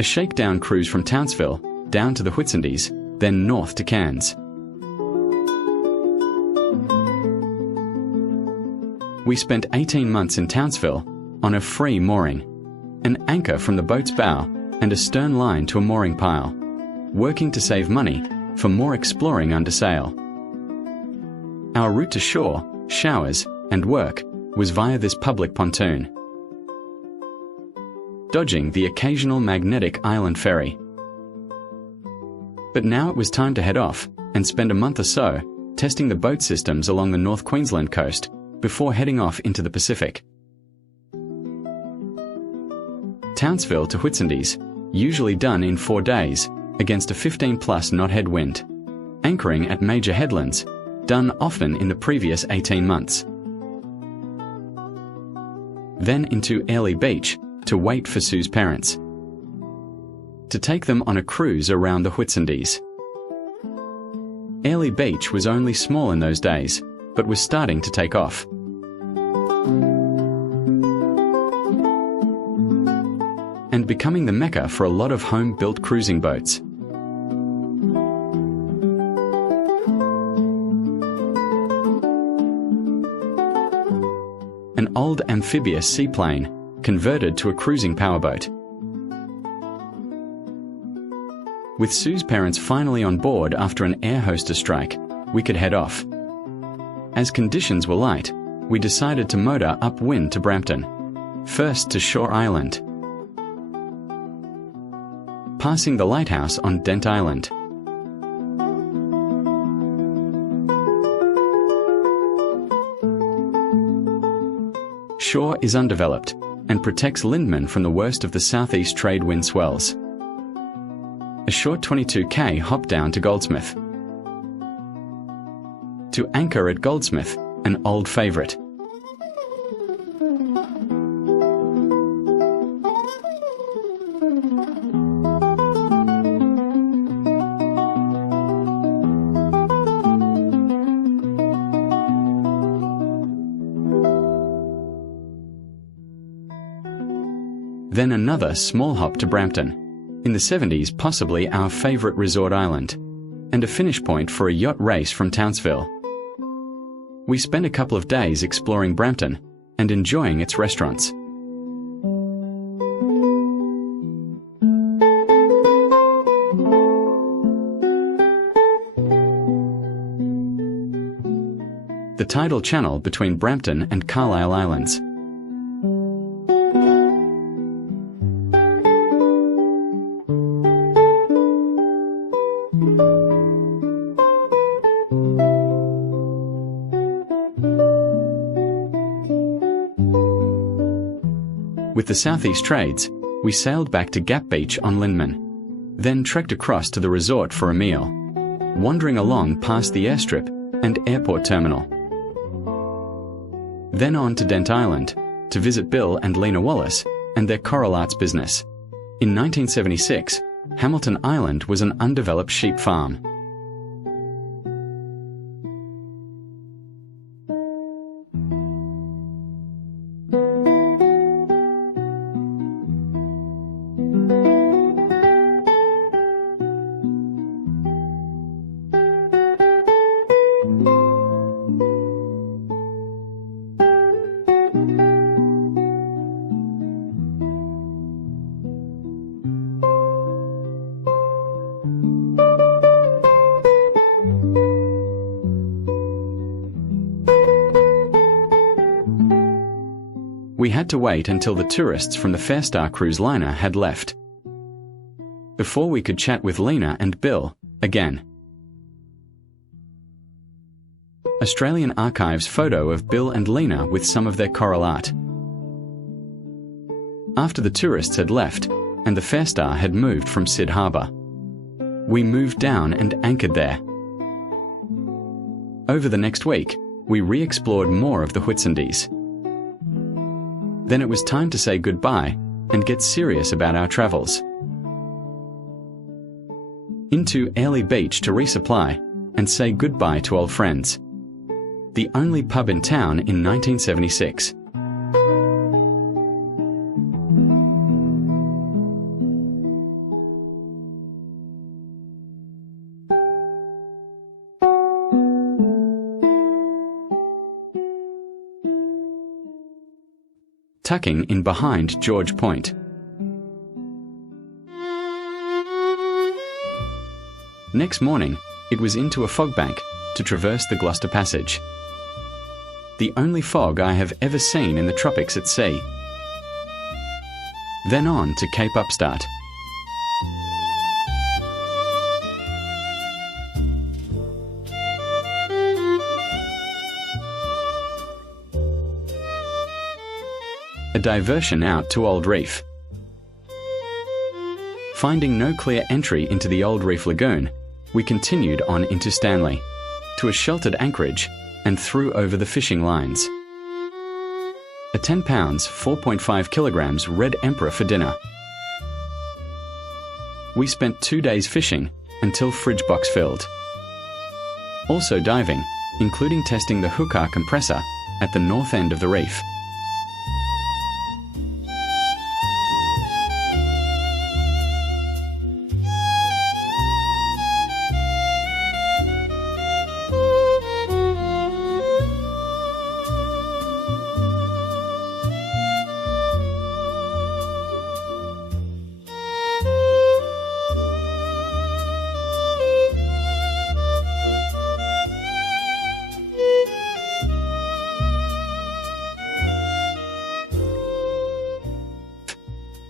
A shakedown cruise from Townsville down to the Whitsundays, then north to Cairns. We spent 18 months in Townsville on a free mooring, an anchor from the boat's bow and a stern line to a mooring pile, working to save money for more exploring under sail. Our route to shore, showers, and work was via this public pontoon, dodging the occasional magnetic island ferry. But now it was time to head off and spend a month or so testing the boat systems along the North Queensland coast before heading off into the Pacific. Townsville to Whitsundays, usually done in 4 days against a 15+ knot headwind, anchoring at major headlands, done often in the previous 18 months. Then into Airlie Beach to wait for Sue's parents, to take them on a cruise around the Whitsundays. Airlie Beach was only small in those days, but was starting to take off. And becoming the mecca for a lot of home-built cruising boats. An old amphibious seaplane converted to a cruising powerboat. With Sue's parents finally on board after an air hostess strike, we could head off. As conditions were light, we decided to motor upwind to Brampton, first to Shore Island, passing the lighthouse on Dent Island. Shore is undeveloped and protects Lindman from the worst of the southeast trade wind swells. A short 22k hop down to Goldsmith. To anchor at Goldsmith, an old favourite. Then another small hop to Brampton, in the 70s possibly our favourite resort island, and a finish point for a yacht race from Townsville. We spent a couple of days exploring Brampton and enjoying its restaurants. The tidal channel between Brampton and Carlisle Islands. With the southeast trades, we sailed back to Gap Beach on Lindman, then trekked across to the resort for a meal, wandering along past the airstrip and airport terminal. Then on to Dent Island to visit Bill and Lena Wallace and their coral arts business. In 1976, Hamilton Island was an undeveloped sheep farm. We had to wait until the tourists from the Fairstar cruise liner had left, before we could chat with Lena and Bill again. Australian Archives photo of Bill and Lena with some of their coral art. After the tourists had left and the Fairstar had moved from Syd Harbour, we moved down and anchored there. Over the next week, we re-explored more of the Whitsundays. Then it was time to say goodbye and get serious about our travels. Into Airlie Beach to resupply and say goodbye to old friends. The only pub in town in 1976. tucking in behind George Point. Next morning, it was into a fog bank to traverse the Gloucester Passage. The only fog I have ever seen in the tropics at sea. Then on to Cape Upstart. A diversion out to Old Reef. Finding no clear entry into the Old Reef Lagoon, we continued on into Stanley, to a sheltered anchorage and through over the fishing lines. A 10 pounds, 4.5 kilograms red emperor for dinner. We spent 2 days fishing until fridge box filled. Also diving, including testing the hookah compressor at the north end of the reef.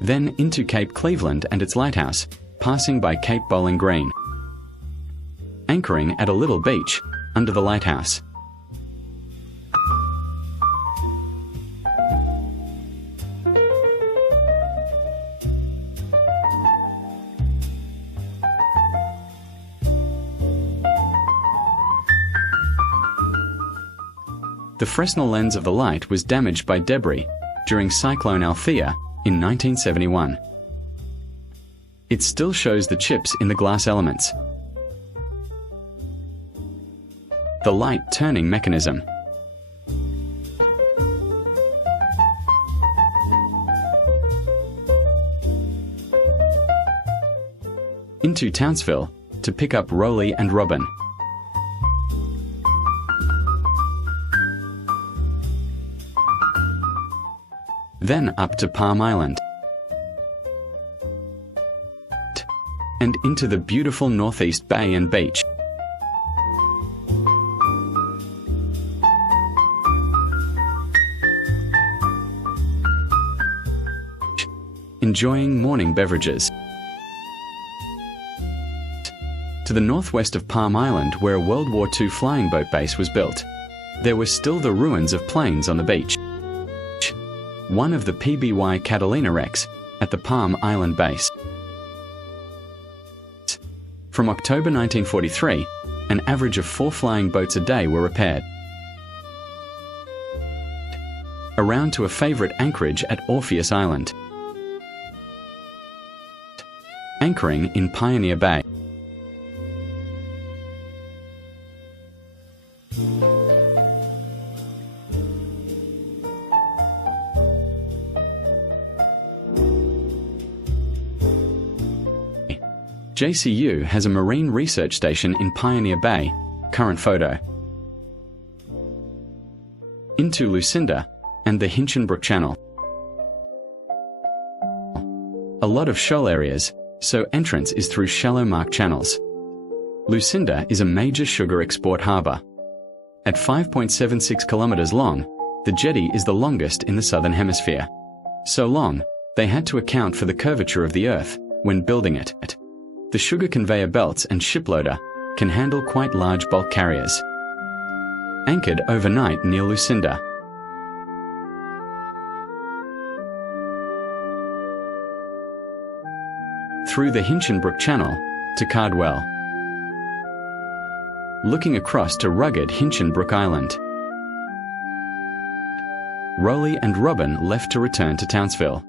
Then into Cape Cleveland and its lighthouse, passing by Cape Bowling Green. Anchoring at a little beach under the lighthouse. The Fresnel lens of the light was damaged by debris during Cyclone Althea in 1971. It still shows the chips in the glass elements. The light turning mechanism. Into Townsville to pick up Rowley and Robin. Then up to Palm Island. And into the beautiful Northeast Bay and beach. Enjoying morning beverages. To the northwest of Palm Island, where a World War II flying boat base was built, there were still the ruins of planes on the beach. One of the PBY Catalina wrecks at the Palm Island base. From October 1943, an average of 4 flying boats a day were repaired. Around to a favourite anchorage at Orpheus Island. Anchoring in Pioneer Bay. JCU has a marine research station in Pioneer Bay, current photo. Into Lucinda and the Hinchinbrook Channel. A lot of shoal areas, so entrance is through shallow marked channels. Lucinda is a major sugar export harbour. At 5.76 kilometres long, the jetty is the longest in the southern hemisphere. So long, they had to account for the curvature of the earth when building it. The sugar conveyor belts and shiploader can handle quite large bulk carriers. Anchored overnight near Lucinda. Through the Hinchinbrook Channel to Cardwell. Looking across to rugged Hinchinbrook Island. Rowley and Robin left to return to Townsville.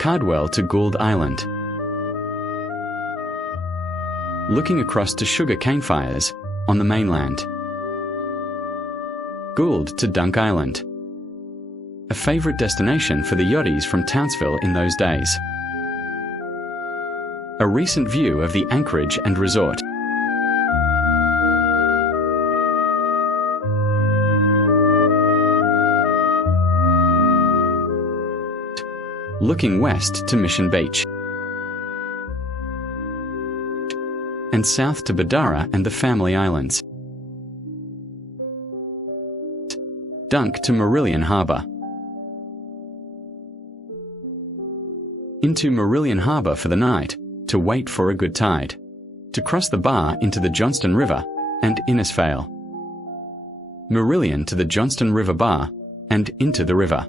Cardwell to Gould Island. Looking across to sugar cane fires on the mainland. Gould to Dunk Island. A favourite destination for the yachties from Townsville in those days. a recent view of the anchorage and resort. Looking west to Mission Beach, and south to Badara and the Family Islands. Dunk to Marillion Harbour. Into Marillion Harbour for the night, to wait for a good tide. To cross the bar into the Johnston River and Innisfail. Marillion to the Johnston River Bar and into the river.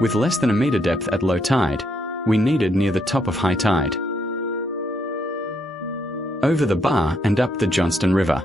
With less than a metre depth at low tide, we needed near the top of high tide. Over the bar and up the Johnston River.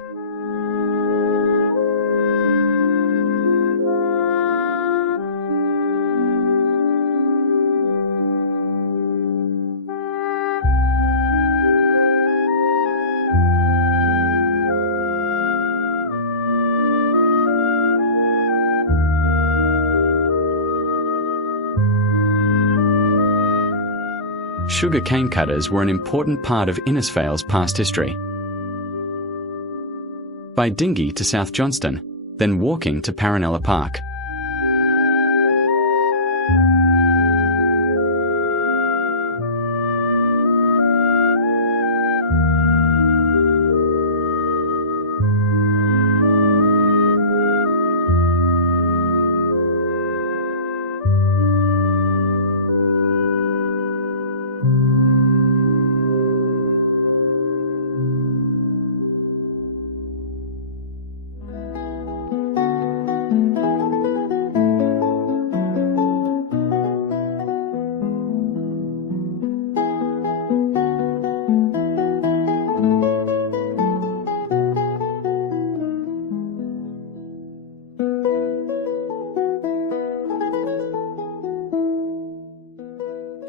Sugar cane cutters were an important part of Innisfail's past history. By dinghy to South Johnston, then walking to Paranella Park.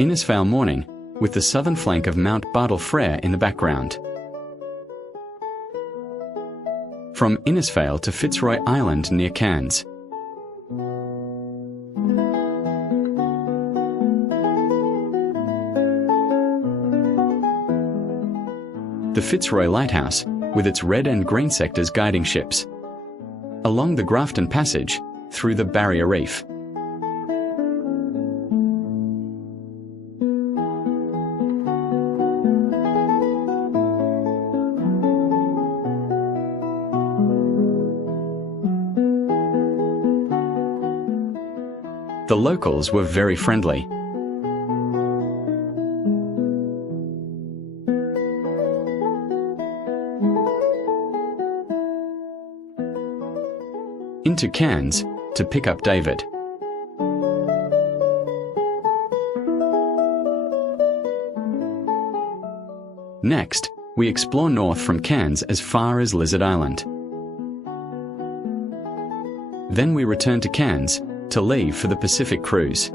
Innisfail morning, with the southern flank of Mount Bartle Frere in the background. From Innisfail to Fitzroy Island near Cairns. The Fitzroy Lighthouse, with its red and green sectors guiding ships. Along the Grafton Passage, through the Barrier Reef. The locals were very friendly. Into Cairns to pick up David. Next, we explore north from Cairns as far as Lizard Island. Then we return to Cairns to leave for the Pacific cruise.